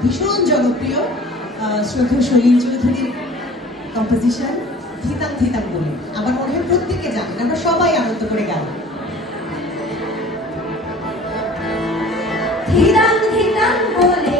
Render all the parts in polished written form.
ভীষণ জনপ্রিয় শ্রদ্ধেয় সলিল চৌধুরীর কম্পোজিশন থিতাম থিতাম বলে। আমার মনে হয় প্রত্যেকে জানেন, আমরা সবাই আনন্দ করে গেলাম। থিতাম থিতাম বলে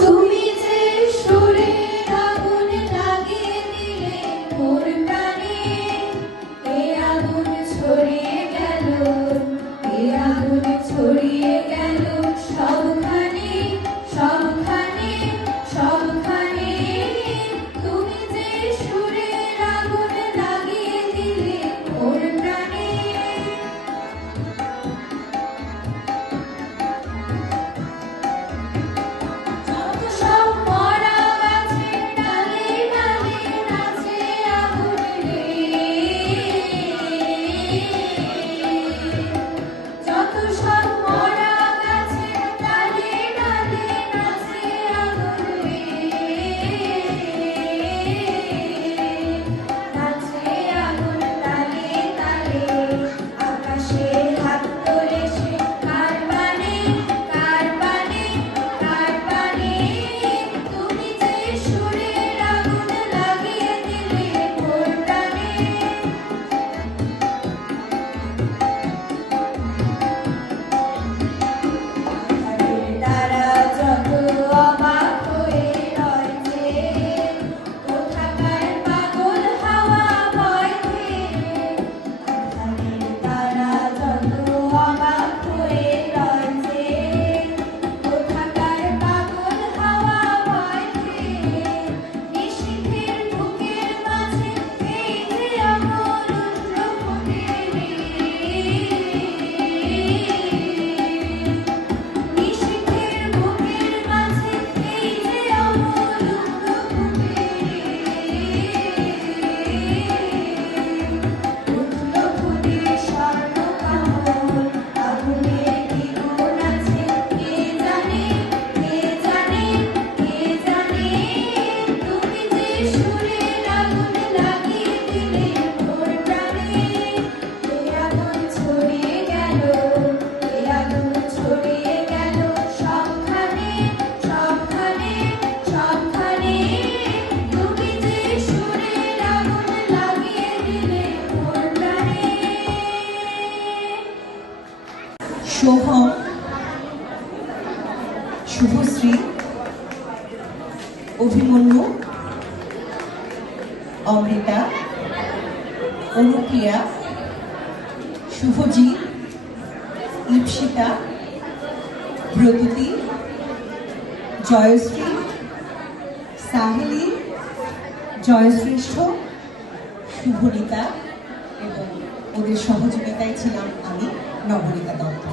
তুমি যে সুরে আগুন লাগিয়ে দিলে মোর প্রাণে, এ আগুন ছড়িয়ে গেল, এ আগুন ছড়িয়ে গেল সবখানে, সবখানে, সবখানে। তুমি যে সুরে আগুন লাগিয়ে দিলে মোর প্রাণে, অভিমন্যু, অমৃতা, অনুপ্রিয়া, শুভজিৎ, ইপসিতা, ব্রততী, জয়শ্রী, সাহেলি, জয়শ্রেষ্ঠ, শুভনীতা এবং ওদের সহযোগিতায় ছিলাম আমি, নবনীতা দত্ত।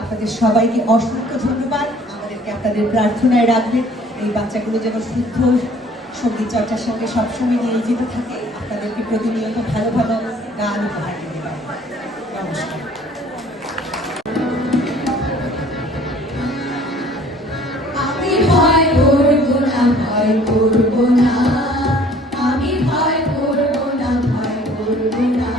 আপনাদের সবাইকে অসংখ্য ধন্যবাদ। আমাদেরকে আপনাদের প্রার্থনায় রাখবেন, এই বাচ্চাগুলো যেন শুদ্ধ সঙ্গীত চর্চার সঙ্গে সবসময় নিয়োজিত থাকে, আপনাদেরকে প্রতিনিয়ত ভালো ভালো গান উপহার দিতে পারে। নমস্কার। আমি ভয় করব না, ভয় করব না, আমি ভয় করব না, ভয় করব না।